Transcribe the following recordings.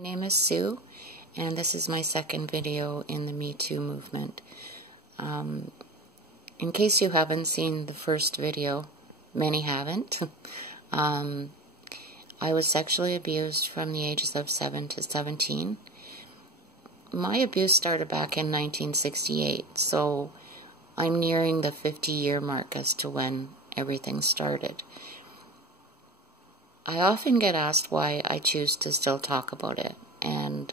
My name is Sue, and this is my second video in the Me Too movement. In case you haven't seen the first video, many haven't, I was sexually abused from the ages of 7 to 17. My abuse started back in 1968, so I'm nearing the 50-year mark as to when everything started. I often get asked why I choose to still talk about it, and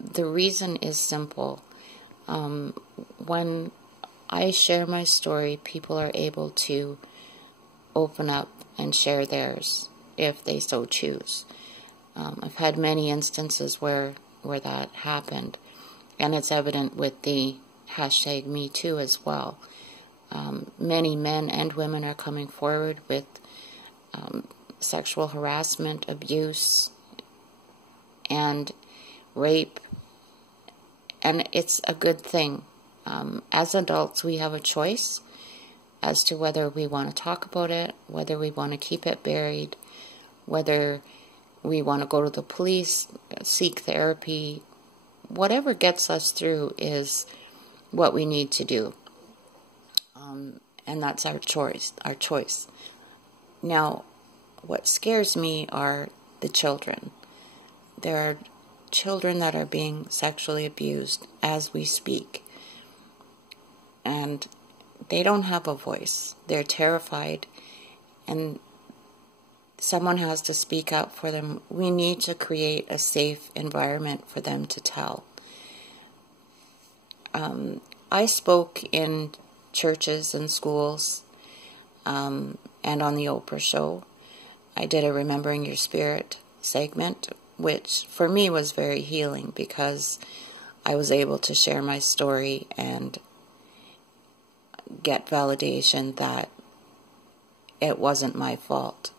the reason is simple. When I share my story, people are able to open up and share theirs if they so choose. I've had many instances where that happened, and it's evident with the hashtag #MeToo as well. Many men and women are coming forward with sexual harassment, abuse, and rape, and it's a good thing. As adults, we have a choice as to whether we want to talk about it, whether we want to keep it buried, whether we want to go to the police, seek therapy. Whatever gets us through is what we need to do, and that's our choice. Now, what scares me are the children. There are children that are being sexually abused as we speak, and they don't have a voice. They're terrified, and someone has to speak up for them. We need to create a safe environment for them to tell. I spoke in churches and schools, and on the Oprah show. I did a Remembering Your Spirit segment, which for me was very healing because I was able to share my story and get validation that it wasn't my fault.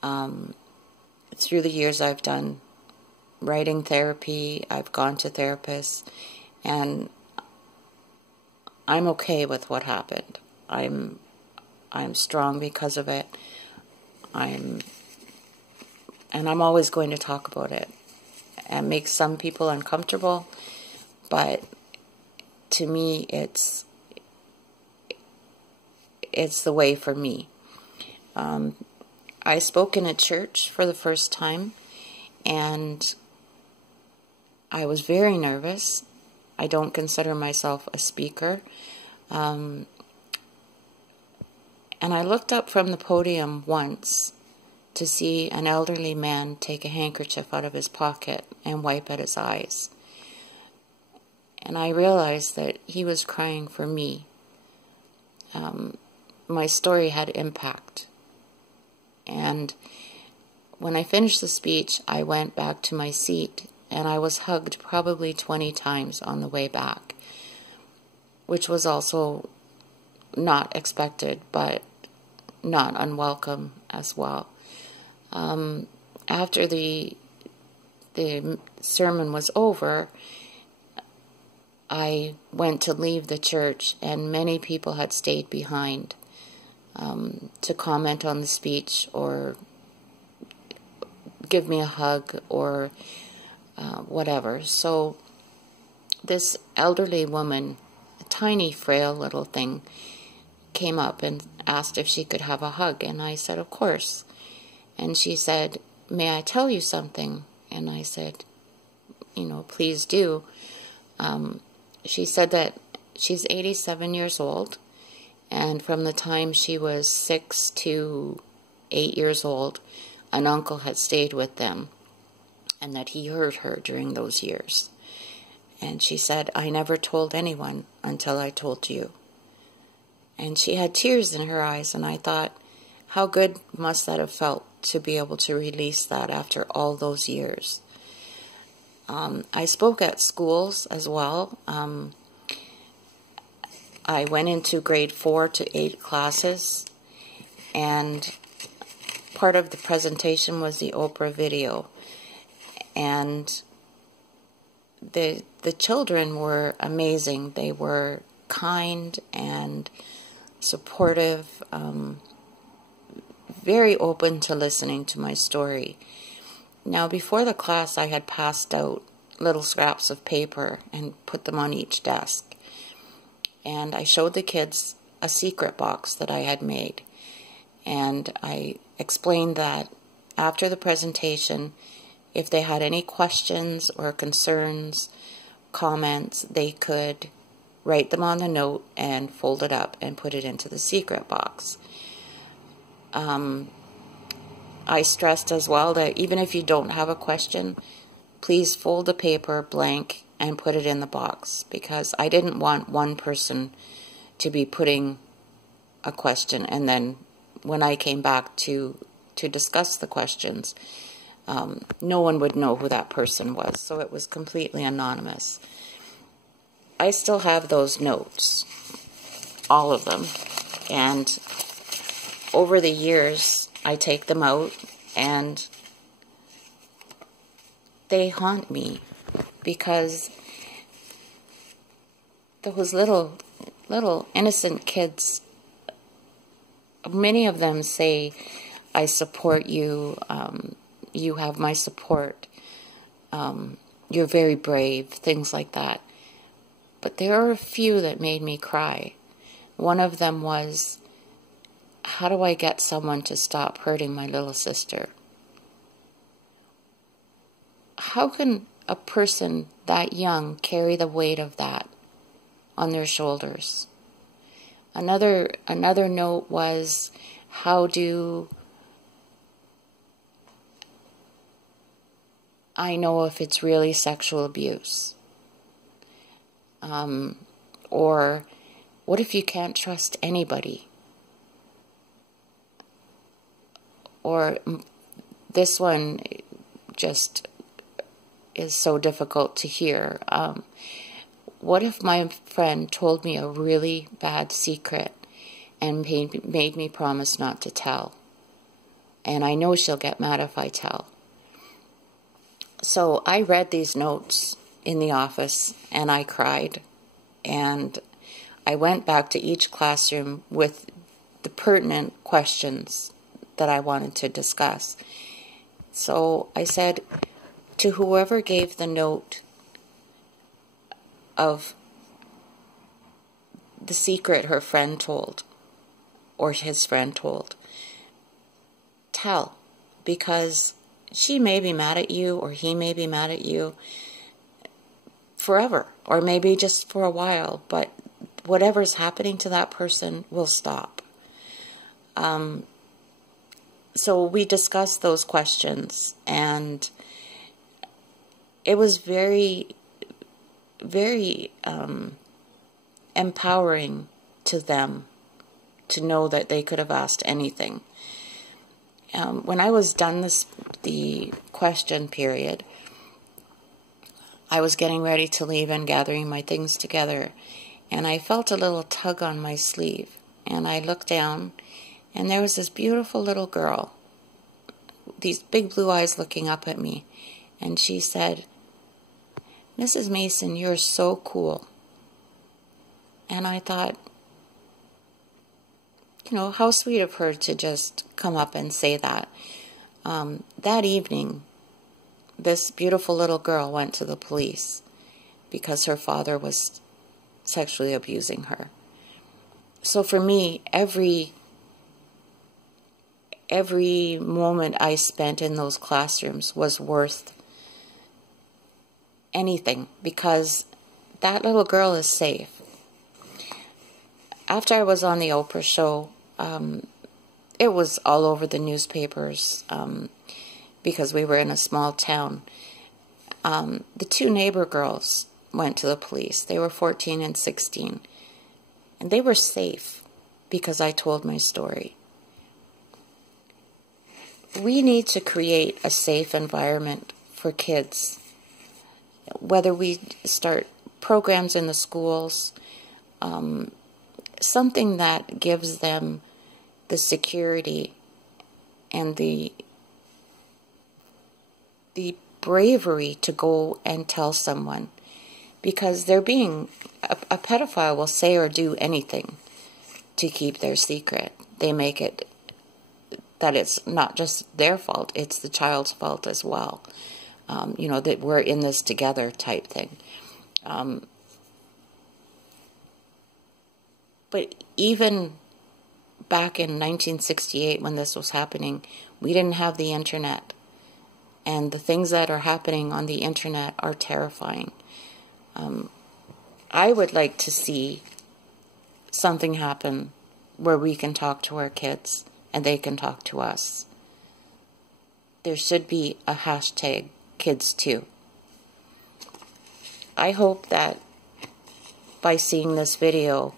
Through the years, I've done writing therapy, I've gone to therapists, and I'm okay with what happened. I'm strong because of it. I'm always going to talk about it. It makes some people uncomfortable, but to me, it's the way for me. I spoke in a church for the first time, and I was very nervous. I don't consider myself a speaker. And I looked up from the podium once to see an elderly man take a handkerchief out of his pocket and wipe at his eyes. And I realized that he was crying for me. My story had impact. And when I finished the speech, I went back to my seat, and I was hugged probably 20 times on the way back, which was also not expected, but not unwelcome as well. After the sermon was over, I went to leave the church, and many people had stayed behind to comment on the speech or give me a hug or whatever. So this elderly woman, a tiny, frail little thing, came up and asked if she could have a hug, and I said, of course. And she said, may I tell you something? And I said, please do. She said that she's 87 years old, and from the time she was 6 to 8 years old, an uncle had stayed with them, and that he heard her during those years. And she said, I never told anyone until I told you. And she had tears in her eyes, and I thought, how good must that have felt to be able to release that after all those years. I spoke at schools as well. I went into grade 4 to 8 classes, and part of the presentation was the Oprah video. And the children were amazing. They were kind and supportive, very open to listening to my story. Now, before the class, I had passed out little scraps of paper and put them on each desk. And I showed the kids a secret box that I had made. And I explained that after the presentation, if they had any questions or concerns, comments, they could write them on the note and fold it up and put it into the secret box. I stressed as well that even if you don't have a question, please fold the paper blank and put it in the box, because I didn't want one person to be putting a question and then when I came back to discuss the questions, no one would know who that person was, so it was completely anonymous. I still have those notes, all of them, and over the years I take them out and they haunt me, because those little innocent kids, many of them say, I support you, you have my support, you're very brave, things like that. But there are a few that made me cry. One of them was, how do I get someone to stop hurting my little sister? How can a person that young carry the weight of that on their shoulders? Another note was, how do I know if it's really sexual abuse? Or what if you can't trust anybody? Or this one just is so difficult to hear. What if my friend told me a really bad secret and made me promise not to tell? And I know she'll get mad if I tell. So I read these notes in the office and I cried. And I went back to each classroom with the pertinent questions that I wanted to discuss. So I said to whoever gave the note of the secret her friend told, or his friend told, tell, because she may be mad at you, or he may be mad at you forever, or maybe just for a while, but whatever's happening to that person will stop. So we discussed those questions, and it was very, very empowering to them to know that they could have asked anything. When I was done the question period, I was getting ready to leave and gathering my things together, and I felt a little tug on my sleeve, and I looked down, and there was this beautiful little girl, these big blue eyes looking up at me, and she said, "Mrs. Mason, you're so cool." And I thought, you know, how sweet of her to just come up and say that. That evening, this beautiful little girl went to the police because her father was sexually abusing her. So for me, every moment I spent in those classrooms was worth anything, because that little girl is safe. After I was on the Oprah show, it was all over the newspapers because we were in a small town. The two neighbor girls went to the police. They were 14 and 16. And they were safe because I told my story. We need to create a safe environment for kids. Whether we start programs in the schools, something that gives them the security and the bravery to go and tell someone, because they're being a pedophile will say or do anything to keep their secret. They make it that it's not just their fault, it's the child's fault as well. You know, that we're in this together type thing. But even back in 1968 when this was happening, we didn't have the internet. And the things that are happening on the internet are terrifying. I would like to see something happen where we can talk to our kids and they can talk to us. There should be a hashtag kids too. I hope that by seeing this video,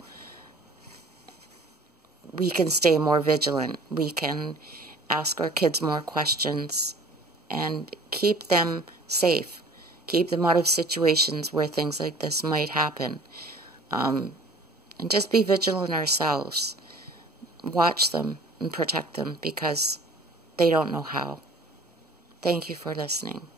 we can stay more vigilant. We can ask our kids more questions and keep them safe. Keep them out of situations where things like this might happen. And just be vigilant ourselves. Watch them and protect them because they don't know how. Thank you for listening.